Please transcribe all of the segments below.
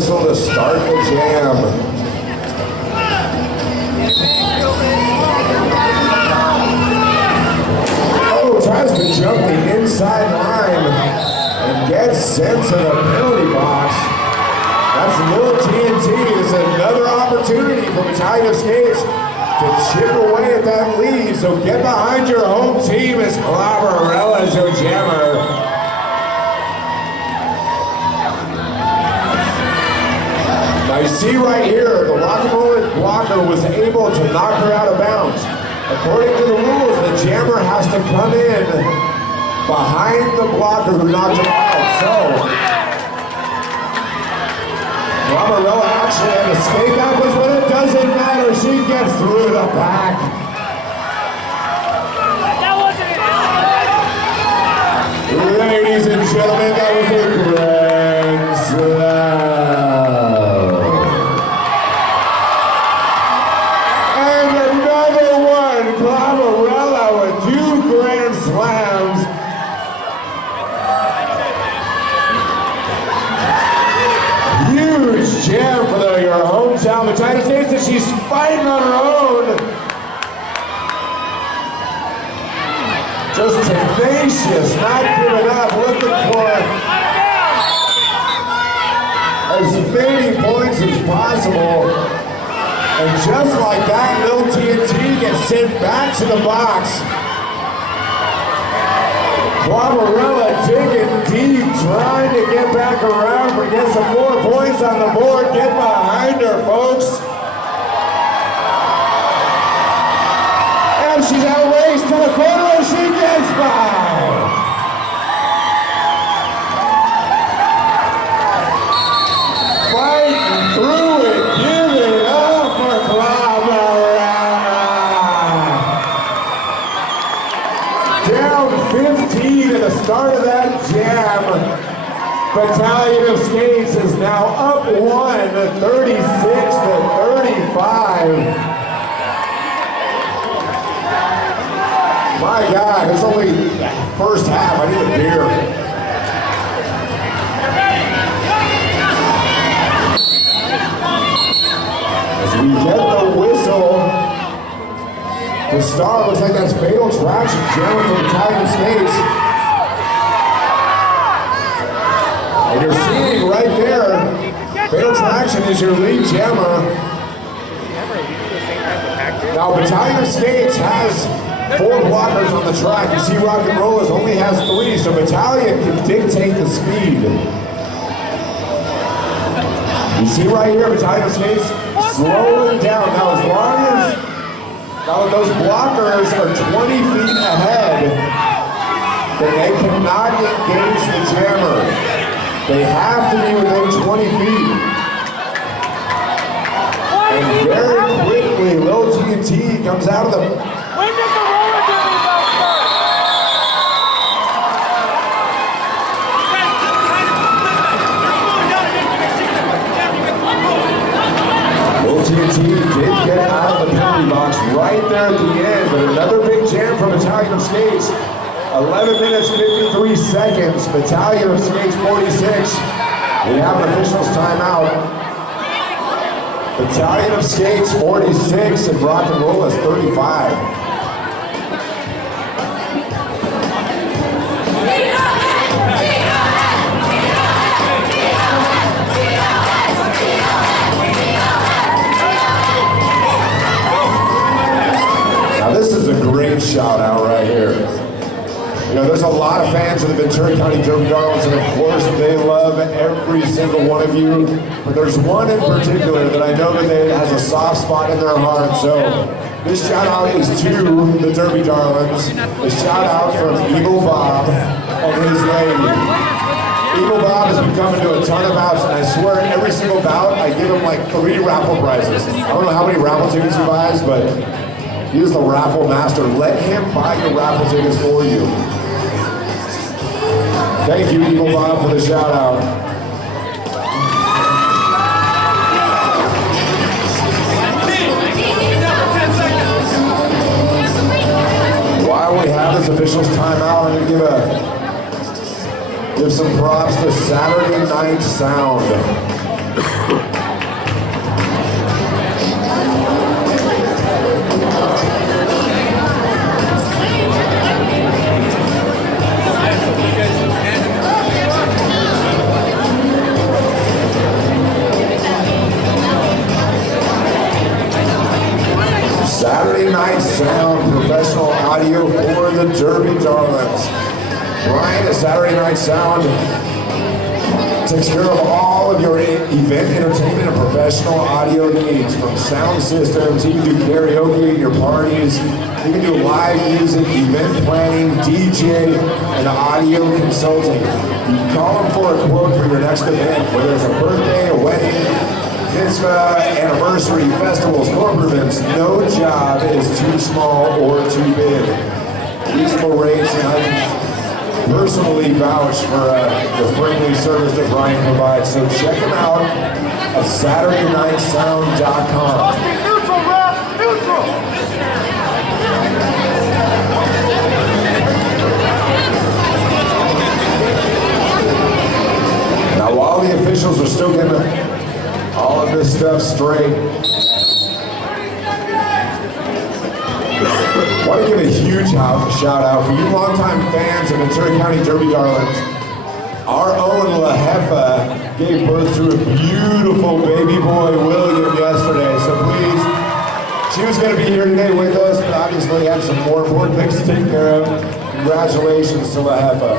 whistle to start the jam. Oh, tries to jump the inside line and gets sent to the penalty box. That's Lil TNT. It's another opportunity for Battalion of Skates to chip away at that lead. So get behind your home team as Rolla your jammer. Now you see right here, the rock and roller blocker was able to knock her out of bounds. According to the rules, the jammer has to come in behind the blocker who knocked her out. So, Rolla actually had to skate backwards, but it doesn't matter. She gets through the back. Ladies and gentlemen, that was a grand slam. And another one, Rolla with 2 grand slams. Huge jam for your hometown Battalion of Skates, that she's fighting on her own. Just tenacious, not giving up, looking for as many points as possible. And just like that, Lil TNT gets sent back to the box. Rolla digging deep, trying to get back around for get some more points on the board. Get behind her, folks. And she's outraced to the corner. She gets by. Fighting through it, give it up for Rolla. Down 15 at the start of that jam. Battalion of Skates is now up 1, 36 to 35. My God, it's only first half. I need a beer. As we get the whistle to start, looks like that's Fatal Traction jamming for Battalion of Skates. And you're seeing right there, Fatal Traction is your lead jammer. Now Battalion of Skates has 4 blockers on the track. You see Rock and Rollers only has 3, so Battalion can dictate the speed. You see right here, Battalion of Skates slowing down. Now as long as those blockers are 20 feet ahead, then they cannot engage the jammer. They have to be within 20 feet. And very quickly, Lil TNT comes out of the... When did the roller derby go start? Lil TNT did get out of the penalty box right there at the end, but another big jam from Battalion of Skates. 11 minutes, 53 seconds. Battalion of Skates 46. We have an official's timeout. Battalion of Skates 46 and Rock and Roll is 35. Now this is a great shout out right here. You know, there's a lot of fans of the Ventura County Derby Darlings, and of course they love every single one of you. But there's one in particular that I know that has a soft spot in their heart. So this shout out is to the Derby Darlings. A shout out from Eagle Bob and his lady. Eagle Bob has been coming to a ton of bouts, and I swear every single bout I give him like 3 raffle prizes. I don't know how many raffle tickets he buys, but he is the raffle master. Let him buy your raffle tickets for you. Thank you, Eagle Bob, for the shout out. While we have this official's timeout, I'm going to give some props to Saturday Night Sound. Saturday Night Sound, professional audio for the Derby Darlings. Brian at Saturday Night Sound takes care of all of your event entertainment and professional audio needs, from sound systems. You can do karaoke at your parties. You can do live music, event planning, DJ, and audio consulting. You can call them for a quote for your next event, whether it's a birthday, a wedding, mitzvah, anniversary, festivals, corporate events. No job is too small or too big. Reasonable rates, and I personally vouch for the friendly service that Brian provides. So check him out at SaturdayNightSound.com. Neutral, ref! Neutral! Now, while the officials are still getting all of this stuff straight, I want to give a huge shout out for you longtime fans of Ventura County Derby Darlings. Our own La Jefa gave birth to a beautiful baby boy, William, yesterday. So please, she was going to be here today with us, but obviously had some more important things to take care of. Congratulations to La Jefa.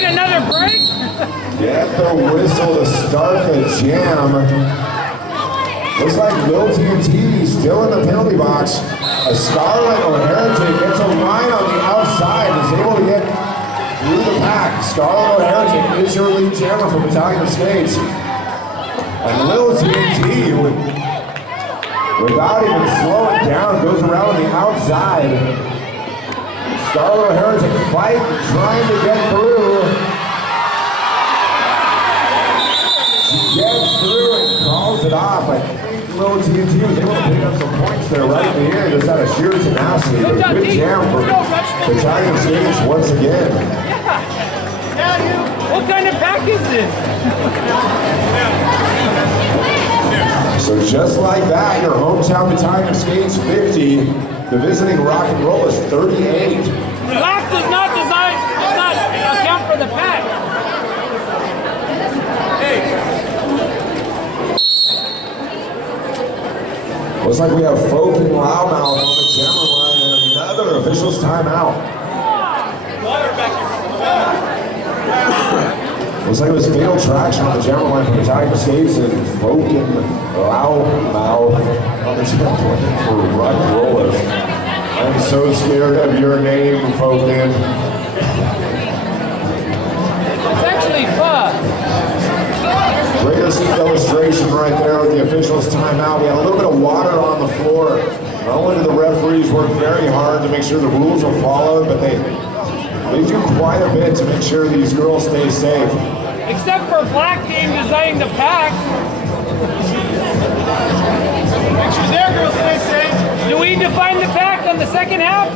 Another break? Get the whistle to start the jam. Looks like Will TNT still in the penalty box. A Scarlett O'Hara gets a line on the outside and is able to get through the pack. Scarlett O'Hara is your lead jammer from Battalion of Skates. And Lil TNT, without even slowing down, goes around on the outside. Scarlett O'Hara fight, trying to get through. She gets through and calls it off. I think Lil TNT was able to pick up some points there right in the air, just out of sheer tenacity. But a good jam for Battalion of Skates once again. Yeah. What kind of pack is this? So just like that, your hometown Battalion of Skates 50, the visiting Rock and Roll is 38. Black does not account for the pack. Looks like we have Folk and Loudmouth on the jammer line and another official's timeout. Looks like it was fatal traction on the jammer line from Battalion of Skates and Folk and Loudmouth on the jammer line for Rock and Rollers. I'm so scared of your name, Folkin. It's actually fun. Greatest illustration right there with the officials' timeout. We had a little bit of water on the floor. Not only do the referees work very hard to make sure the rules are followed, but they do quite a bit to make sure these girls stay safe. Except for Black Game designing the pack. Make sure their girls stay safe. Do we define the pack on the second half?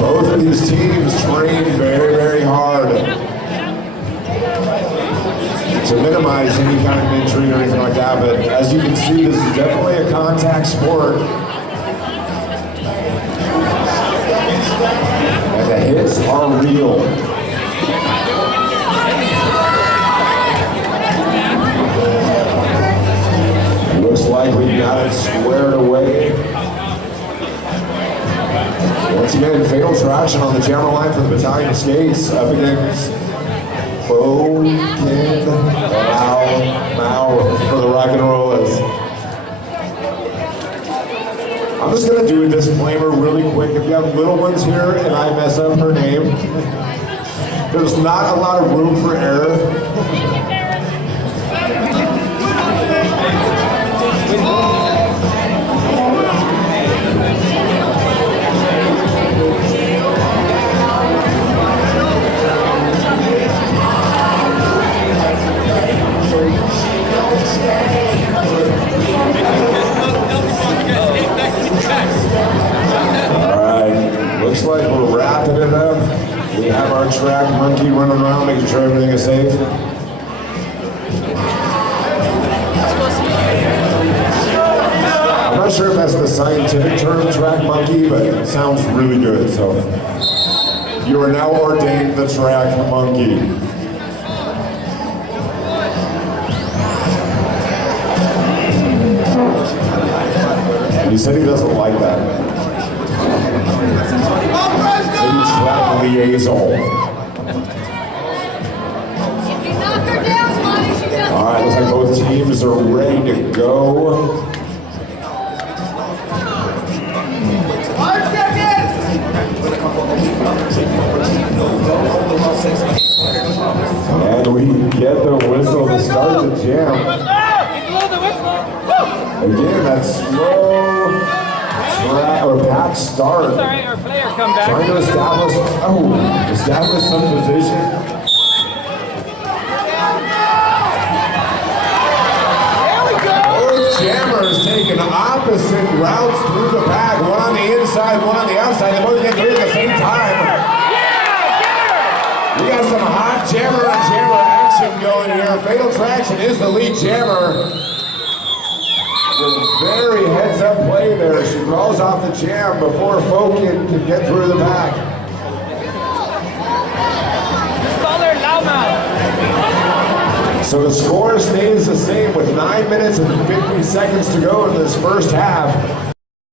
Both of these teams train very, very hard to minimize any kind of injury or anything like that. But as you can see, this is definitely a contact sport. And the hits are real. Looks like we got it squared away. Once again, fatal traction on the jammer line for the Battalion of Skates up against Fokin Loudmouth for the Rock and Rollers. I'm just going to do a disclaimer really quick. If you have little ones here and I mess up her name, there's not a lot of room for error. our track monkey running around making sure everything is safe. I'm not sure if that's the scientific term, track monkey, but it sounds really good. So you are now ordained the track monkey. He said he doesn't like that. Maybe track liaison. All right, looks like both teams are ready to go. 5 seconds! And we get the whistle to start the jam. Again, that slow track or pack start. Sorry, our player come back. Trying to establish some position. Jammers taking opposite routes through the pack, one on the inside, one on the outside. They both get through at the same time. We got some hot jammer on jammer action going here. Fatal Traction is the lead jammer. With very heads up play there. She crawls off the jam before Folk can get through the pack. So the score stays the same with 9 minutes and 50 seconds to go in this first half.